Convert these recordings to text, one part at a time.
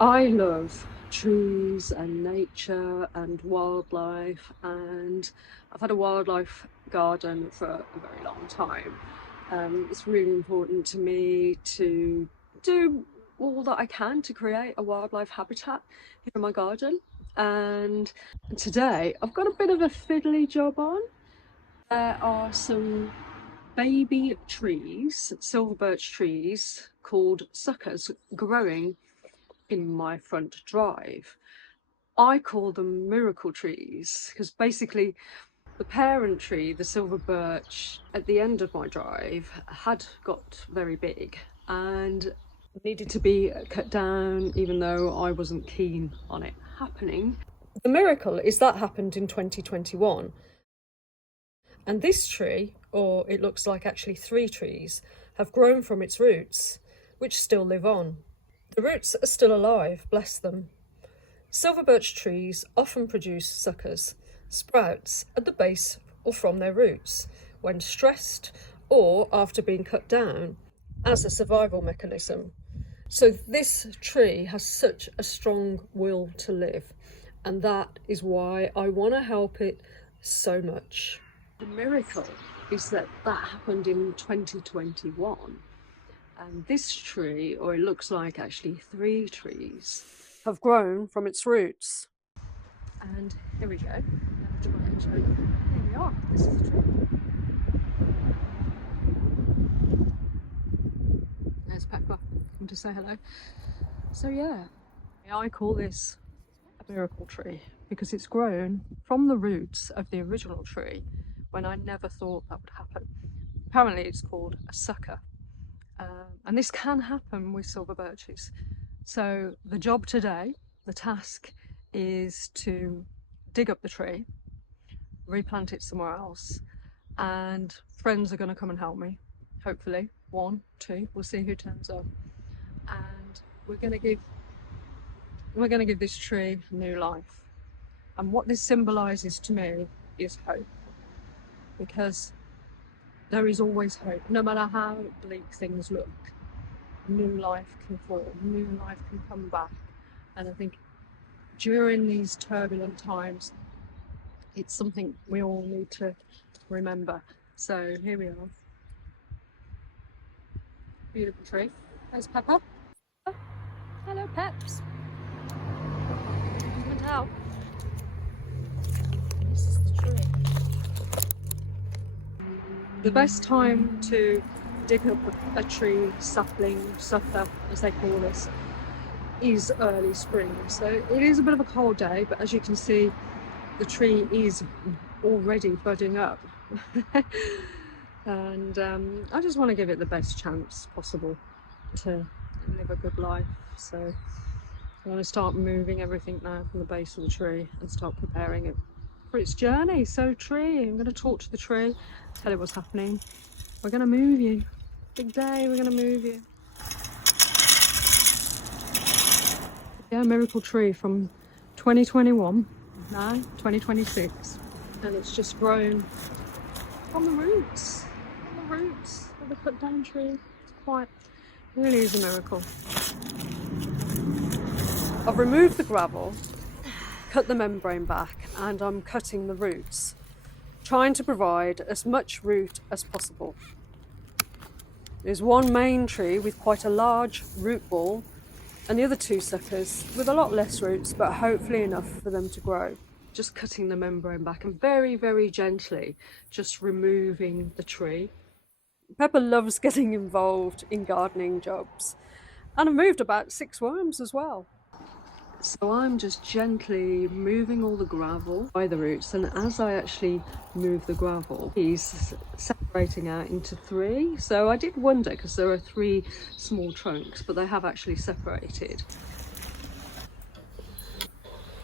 I love trees and nature and wildlife, and I've had a wildlife garden for a very long time. It's really important to me to do all that I can to create a wildlife habitat here in my garden. And today I've got a bit of a fiddly job on. There are some baby trees, silver birch trees called suckers, growing in my front drive. I call them miracle trees because basically the parent tree, the silver birch, at the end of my drive had got very big and needed to be cut down, even though I wasn't keen on it happening. The miracle is that happened in 2021. And this tree, or it looks like actually three trees, have grown from its roots, which still live on. The roots are still alive, bless them. Silver birch trees often produce suckers, sprouts, at the base or from their roots, when stressed or after being cut down, as a survival mechanism. So this tree has such a strong will to live, and that is why I want to help it so much. The miracle is that happened in 2021, and this tree, or it looks like actually three trees, have grown from its roots. And here we go. Here we are. This is the tree. There's Pepper. Come to say hello. So yeah, I call this a miracle tree because it's grown from the roots of the original tree when I never thought that would happen. Apparently it's called a sucker. And this can happen with silver birches. So the job today, the task, is to dig up the tree, replant it somewhere else, and friends are going to come and help me. Hopefully, one, two. We'll see who turns up, and we're going to give this tree new life. And what this symbolises to me is hope, because there is always hope, no matter how bleak things look. New life can form, new life can come back. And I think during these turbulent times, it's something we all need to remember. So here we are. Beautiful tree. There's Pepper. Hello, Peps. Come and help. This is the tree. The best time to dig up a tree, sapling, sucker, as they call this, is early spring. So it is a bit of a cold day, but as you can see, the tree is already budding up. And I just want to give it the best chance possible to live a good life. So I'm going to start moving everything now from the base of the tree and start preparing it for its journey. So tree, I'm going to talk to the tree, tell it what's happening. We're going to move you. Big day, we're going to move you. Yeah, miracle tree from 2021, now 2026. And it's just grown from the roots. From the roots of the cut down tree. It's quite, it really is a miracle. I've removed the gravel, cut the membrane back, and I'm cutting the roots, trying to provide as much root as possible. There's one main tree with quite a large root ball, and the other two suckers with a lot less roots, but hopefully enough for them to grow. Just cutting the membrane back and very, very gently just removing the tree. Pepper loves getting involved in gardening jobs, and I've moved about 6 worms as well. So I'm just gently moving all the gravel by the roots, and as I actually move the gravel, he's separating out into 3. So I did wonder, because there are 3 small trunks, but they have actually separated.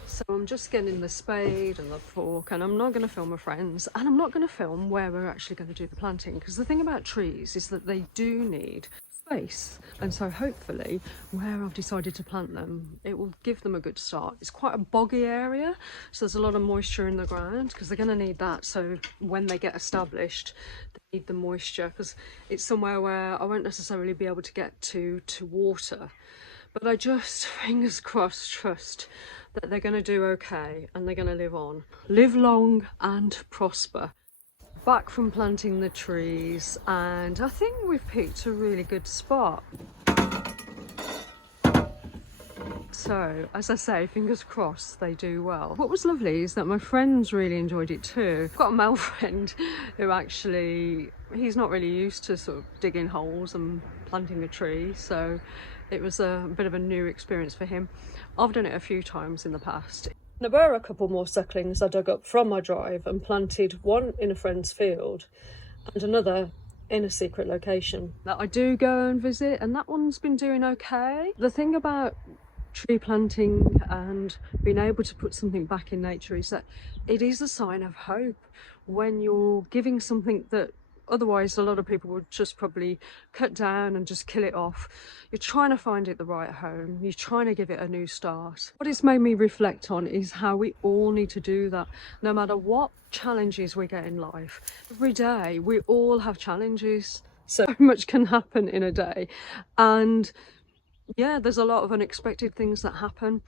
So I'm just getting the spade and the fork, and I'm not going to film my friends, and I'm not going to film where we're actually going to do the planting, because the thing about trees is that they do need space, and so hopefully where I've decided to plant them, it will give them a good start. It's quite a boggy area, so there's a lot of moisture in the ground, because they're going to need that. So when they get established, they need the moisture, because it's somewhere where I won't necessarily be able to get to water, But I just, fingers crossed, trust that they're going to do okay and they're going to live on. Live long and prosper. Back from planting the trees, and I think we've picked a really good spot. So, as I say, fingers crossed they do well. What was lovely is that my friends really enjoyed it too. I've got a male friend who actually, he's not really used to sort of digging holes and planting a tree, so it was a bit of a new experience for him. I've done it a few times in the past. There were a couple more sucklings I dug up from my drive and planted, one in a friend's field and another in a secret location that I do go and visit, and that one's been doing okay. The thing about tree planting and being able to put something back in nature is that it is a sign of hope when you're giving something that otherwise a lot of people would just probably cut down and just kill it off. You're trying to find it the right home, you're trying to give it a new start. What it's made me reflect on is how we all need to do that, no matter what challenges we get in life. Every day we all have challenges, so much can happen in a day, and yeah, there's a lot of unexpected things that happen,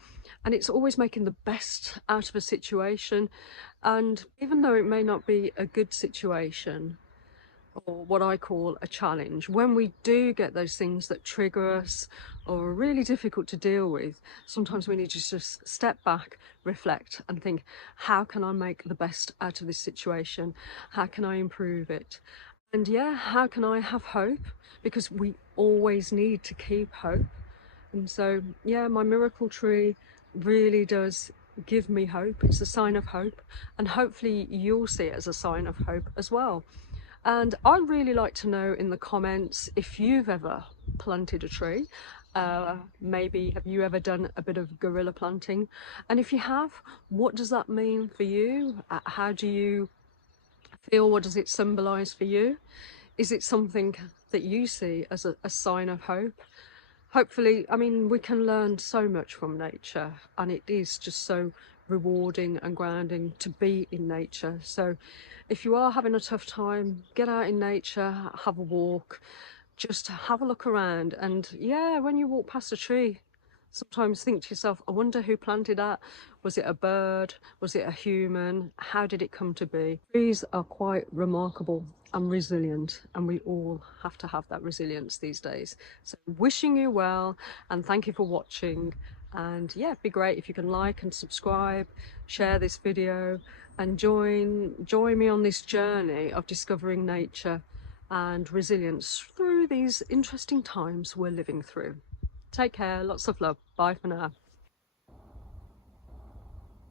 and it's always making the best out of a situation. And even though it may not be a good situation, or what I call a challenge, when we do get those things that trigger us or are really difficult to deal with, sometimes we need to just step back, reflect and think, how can I make the best out of this situation? How can I improve it? And yeah, how can I have hope? Because we always need to keep hope. And so, yeah, my miracle tree really does give me hope. It's a sign of hope, and hopefully you'll see it as a sign of hope as well. And I'd really like to know in the comments if you've ever planted a tree. Maybe have you ever done a bit of guerrilla planting? And if you have, what does that mean for you? How do you feel? What does it symbolize for you? Is it something that you see as a sign of hope? Hopefully, I mean, we can learn so much from nature, and it is just so rewarding and grounding to be in nature. So if you are having a tough time, get out in nature, have a walk, just have a look around. And yeah, when you walk past a tree, sometimes think to yourself, I wonder who planted that. Was it a bird? Was it a human? How did it come to be? Trees are quite remarkable and resilient, and we all have to have that resilience these days. So wishing you well, and thank you for watching. And yeah, it'd be great if you can like and subscribe, share this video, and join me on this journey of discovering nature and resilience through these interesting times we're living through. Take care, lots of love. Bye for now.